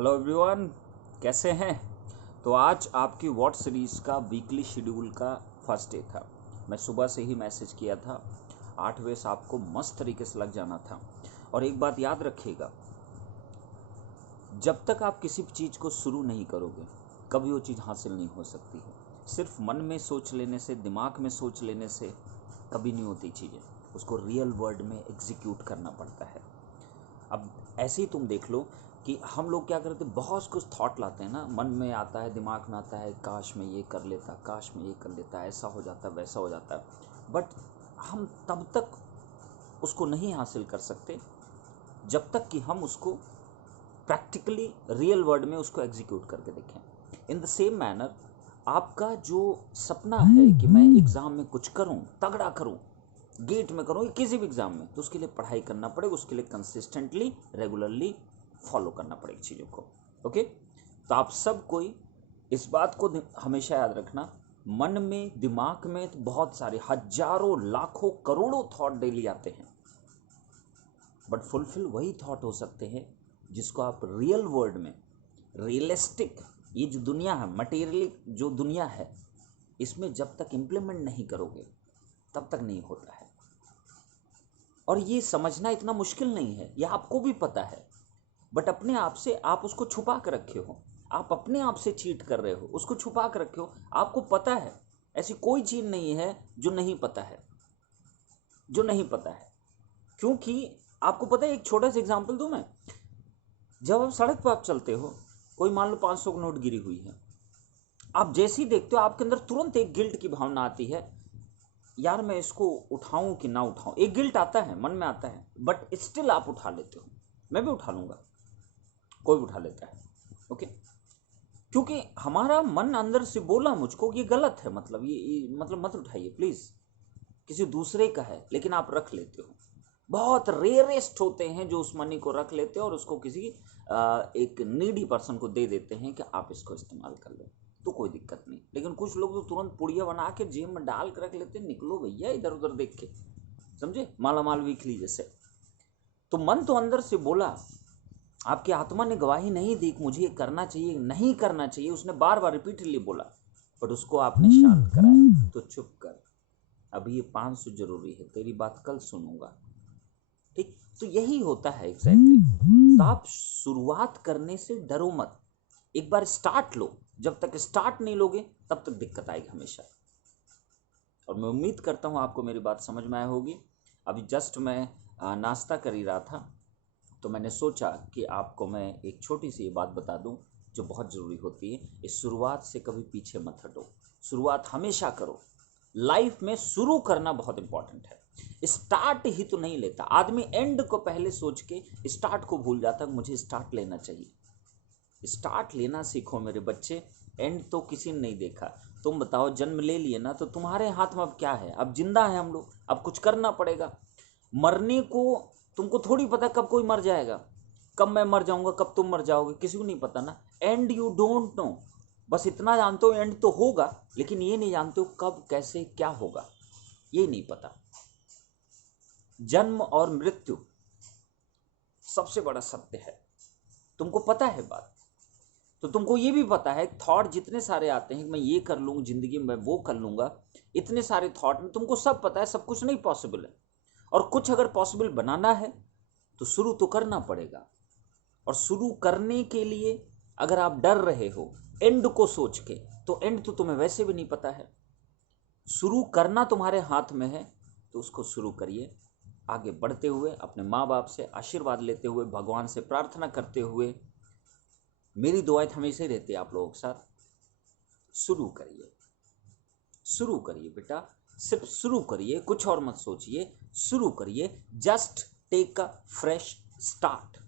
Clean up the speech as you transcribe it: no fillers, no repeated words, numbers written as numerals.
Hello everyone, कैसे हैं। तो आज आपकी वॉट सीरीज़ का वीकली शेड्यूल का फर्स्ट डे था। मैं सुबह से ही मैसेज किया था, 8 बजे से आपको मस्त तरीके से लग जाना था। और एक बात याद रखिएगा, जब तक आप किसी चीज़ को शुरू नहीं करोगे कभी वो चीज़ हासिल नहीं हो सकती है। सिर्फ मन में सोच लेने से, दिमाग में सोच लेने से कभी नहीं होती चीज़ें, उसको रियल वर्ल्ड में एग्जीक्यूट करना पड़ता है। अब ऐसे ही तुम देख लो कि हम लोग क्या करते हैं, बहुत कुछ थॉट लाते हैं ना, मन में आता है, दिमाग में आता है, काश मैं ये कर लेता, काश मैं ये कर लेता, ऐसा हो जाता, वैसा हो जाता है। बट हम तब तक उसको नहीं हासिल कर सकते जब तक कि हम उसको प्रैक्टिकली रियल वर्ल्ड में उसको एग्जीक्यूट करके देखें। इन द सेम मैनर, आपका जो सपना है कि मैं एग्ज़ाम में कुछ करूं, तगड़ा करूं, गेट में करूं, किसी भी एग्ज़ाम में, तो उसके लिए पढ़ाई करना पड़ेगा, उसके लिए कंसिस्टेंटली, रेगुलरली फॉलो करना पड़ेगा चीज़ों को। ओके, तो आप सब कोई इस बात को हमेशा याद रखना, मन में, दिमाग में तो बहुत सारे हजारों, लाखों, करोड़ों थॉट डेली आते हैं, बट फुलफिल वही थॉट हो सकते हैं जिसको आप रियल वर्ल्ड में, रियलिस्टिक, ये जो दुनिया है, मटेरियली जो दुनिया है, इसमें जब तक इम्प्लीमेंट नहीं करोगे तब तक नहीं होता है। और ये समझना इतना मुश्किल नहीं है, ये आपको भी पता है, बट अपने आप से आप उसको छुपा कर रखे हो, आप अपने आप से चीट कर रहे हो, उसको छुपा कर रखे हो। आपको पता है, ऐसी कोई चीज़ नहीं है जो नहीं पता है, जो नहीं पता है, क्योंकि आपको पता है। एक छोटा सा एग्जांपल दूं मैं, जब आप सड़क पर आप चलते हो, कोई मान लो 500 की नोट गिरी हुई है, आप जैसे ही देखते हो आपके अंदर तुरंत एक गिल्ट की भावना आती है, यार मैं इसको उठाऊं कि ना उठाऊं, एक गिल्ट आता है, मन में आता है, बट स्टिल आप उठा लेते हो। मैं भी उठा लूंगा, कोई भी उठा लेता है। ओके, क्योंकि हमारा मन अंदर से बोला मुझको ये गलत है, मतलब ये मतलब मत उठाइए प्लीज, किसी दूसरे का है, लेकिन आप रख लेते हो। बहुत रेयरेस्ट होते हैं जो उस मनी को रख लेते हैं और उसको किसी एक नीडी पर्सन को दे देते हैं कि आप इसको इस्तेमाल कर लो, तो कोई दिक्कत नहीं। लेकिन कुछ लोग तो तुरंत पुड़िया बना के जेब में डाल के रख लेते हैं, निकलो भैया इधर उधर देख के, समझे, माला माल वीकली जैसे। तो मन तो अंदर से बोला, आपकी आत्मा ने गवाही नहीं दी कि मुझे ये करना चाहिए, नहीं करना चाहिए, उसने बार बार रिपीटली बोला, बट उसको आपने शांत कराया। तो चुप कर, अभी ये 500 जरूरी है, तेरी बात कल सुनूंगा, ठीक। तो यही होता है एग्जैक्टली। तो आप शुरुआत करने से डरो मत, एक बार स्टार्ट लो। जब तक स्टार्ट नहीं लोगे तब तक दिक्कत आएगी हमेशा। और मैं उम्मीद करता हूँ आपको मेरी बात समझ में आया होगी। अभी जस्ट मैं नाश्ता कर ही रहा था, तो मैंने सोचा कि आपको मैं एक छोटी सी बात बता दूं जो बहुत ज़रूरी होती है। इस शुरुआत से कभी पीछे मत हटो, शुरुआत हमेशा करो। लाइफ में शुरू करना बहुत इंपॉर्टेंट है, स्टार्ट ही तो नहीं लेता आदमी। एंड को पहले सोच के स्टार्ट को भूल जाता है, मुझे स्टार्ट लेना चाहिए। स्टार्ट लेना सीखो मेरे बच्चे, एंड तो किसी ने नहीं देखा। तुम बताओ, जन्म ले लिए ना, तो तुम्हारे हाथ में अब क्या है, अब जिंदा है हम लोग, अब कुछ करना पड़ेगा। मरने को तुमको थोड़ी पता कब कोई मर जाएगा, कब मैं मर जाऊंगा, कब तुम मर जाओगे, किसी को नहीं पता ना। एंड यू डोंट नो, बस इतना जानते हो एंड तो होगा, लेकिन ये नहीं जानते हो कब, कैसे, क्या होगा, ये नहीं पता। जन्म और मृत्यु सबसे बड़ा सत्य है, तुमको पता है बात। तो तुमको ये भी पता है, थॉट जितने सारे आते हैं, मैं ये कर लूँगा जिंदगी में, वो कर लूँगा, इतने सारे थॉट में तुमको सब पता है, सब कुछ नहीं पॉसिबल है। और कुछ अगर पॉसिबल बनाना है तो शुरू तो करना पड़ेगा। और शुरू करने के लिए अगर आप डर रहे हो एंड को सोच के, तो एंड तो तुम्हें वैसे भी नहीं पता है। शुरू करना तुम्हारे हाथ में है, तो उसको शुरू करिए, आगे बढ़ते हुए, अपने माँ बाप से आशीर्वाद लेते हुए, भगवान से प्रार्थना करते हुए। मेरी दुआएं हमेशा ही रहती है आप लोगों के साथ। शुरू करिए, शुरू करिए बेटा, सिर्फ शुरू करिए, कुछ और मत सोचिए, शुरू करिए। Just take a fresh start.